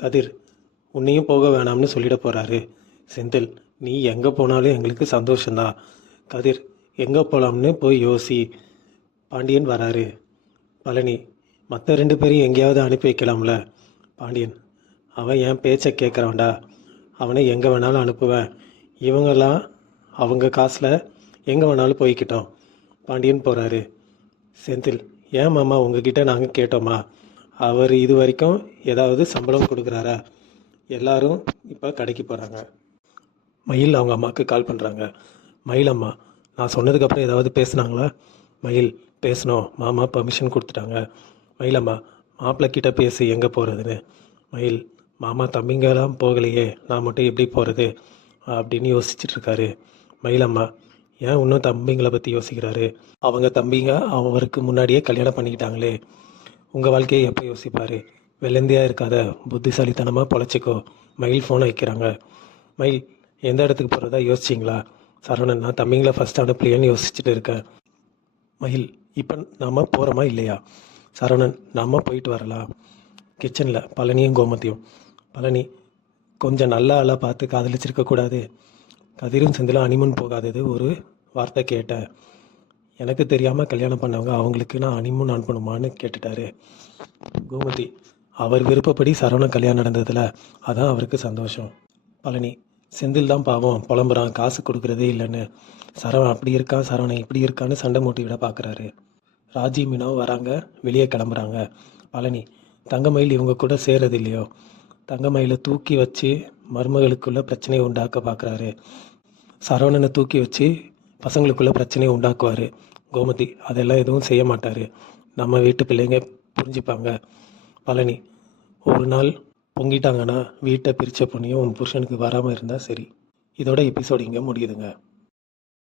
கதிர் உன்னையும் போக வேணாம்னு சொல்லிட போகிறாரு. செந்தில், நீ எங்கே போனாலும் எங்களுக்கு சந்தோஷந்தான். கதிர், எங்கே போகலாம்னு போய் யோசி. பாண்டியன் வராரு. பழனி, மற்ற 2 பேரையும் எங்கேயாவது அனுப்பி வைக்கலாம்ல. பாண்டியன், அவன் என் பேச்சை கேட்குறான்டா. அவனை எங்கே வேணாலும் அனுப்புவேன். இவங்கெல்லாம் அவங்க காசில் எங்கே வேணாலும் போய்க்கிட்டோம். பாண்டியன் போகிறாரு. செந்தில், ஏன் மாமா உங்ககிட்ட நாங்கள் கேட்டோமா? அவர் இது வரைக்கும் ஏதாவது சம்பளம் கொடுக்குறாரா? எல்லாரும் இப்போ கடைக்கு போகிறாங்க. மயில் அவங்க அம்மாவுக்கு கால் பண்ணுறாங்க. மயில் அம்மா, நான் சொன்னதுக்கப்புறம் ஏதாவது பேசுனாங்களா? மயில், பேசணும், மாமா பர்மிஷன் கொடுத்துட்டாங்க. மயில் அம்மா, மாப்பிள்ளைக்கிட்ட பேசி எங்கே போகிறதுன்னு. மயில், மாமா தம்பிங்கெல்லாம் போகலையே, நான் மட்டும் எப்படி போகிறது அப்படின்னு யோசிச்சுட்டு இருக்காரு. மயில் அம்மா, ஏன் இன்னும் தம்பிங்களை பற்றி யோசிக்கிறாரு? அவங்க தம்பிங்க அவருக்கு முன்னாடியே கல்யாணம் பண்ணிக்கிட்டாங்களே. உங்கள் வாழ்க்கையை எப்போ யோசிப்பார்? வெள்ளந்தியாக இருக்காத, புத்திசாலித்தனமாக பொழைச்சிக்கோ. மயில் ஃபோனை வைக்கிறாங்க. மயில், எந்த இடத்துக்கு போகிறதா யோசிச்சிங்களா? சரவணன், நான் தம்பிங்களை ஃபஸ்ட் அனுப்பலையேன்னு யோசிச்சுட்டு இருக்கேன். மயில், இப்போ நாம் போகிறோமா இல்லையா? சரவணன், நாம் போயிட்டு வரலாம். கிச்சனில் பழனியும் கோமதியும். பழனி, கொஞ்சம் நல்ல ஆளாக பார்த்து காதலிச்சிருக்கக்கூடாது. கதிரும் செந்திலும் அனிமன் போகாதது ஒரு வார்த்தை கேட்டேன். எனக்கு தெரியாமல் கல்யாணம் பண்ணவங்க அவங்களுக்கு நான் அனிமன் அனுப்பணுமான்னு கேட்டுட்டாரு. கோமதி, அவர் விருப்பப்படி சரவணன் கல்யாணம் நடந்ததில் அதான் அவருக்கு சந்தோஷம். பழனி, செந்தில் தான் பாவம் புலம்புறான், காசு கொடுக்குறதே இல்லைன்னு. சரவணன் அப்படி இருக்கான், சரவணன் இப்படி இருக்கான்னு சண்டை மூட்டி விட பார்க்குறாரு. ராஜி மீனாவும் வராங்க, வெளியே கிளம்புறாங்க. பழனி, தங்கமயில் இவங்க கூட சேரது இல்லையோ. தங்கமயிலை தூக்கி வச்சு மருமகளுக்குள்ள பிரச்சனையை உண்டாக்க பார்க்குறாரு. சரவணனை தூக்கி வச்சு பசங்களுக்குள்ள பிரச்சனையை உண்டாக்குவார். கோமதி, அதெல்லாம் எதுவும் செய்ய மாட்டார். நம்ம வீட்டு பிள்ளைங்க புரிஞ்சுப்பாங்க. பழனி, ஒரு நாள் பொங்கிட்டாங்கன்னா வீட்டை பிரித்த பொண்ணையும் உன் புருஷனுக்கு வராமல் இருந்தால் சரி. இதோட எபிசோடு இங்கே முடியுதுங்க.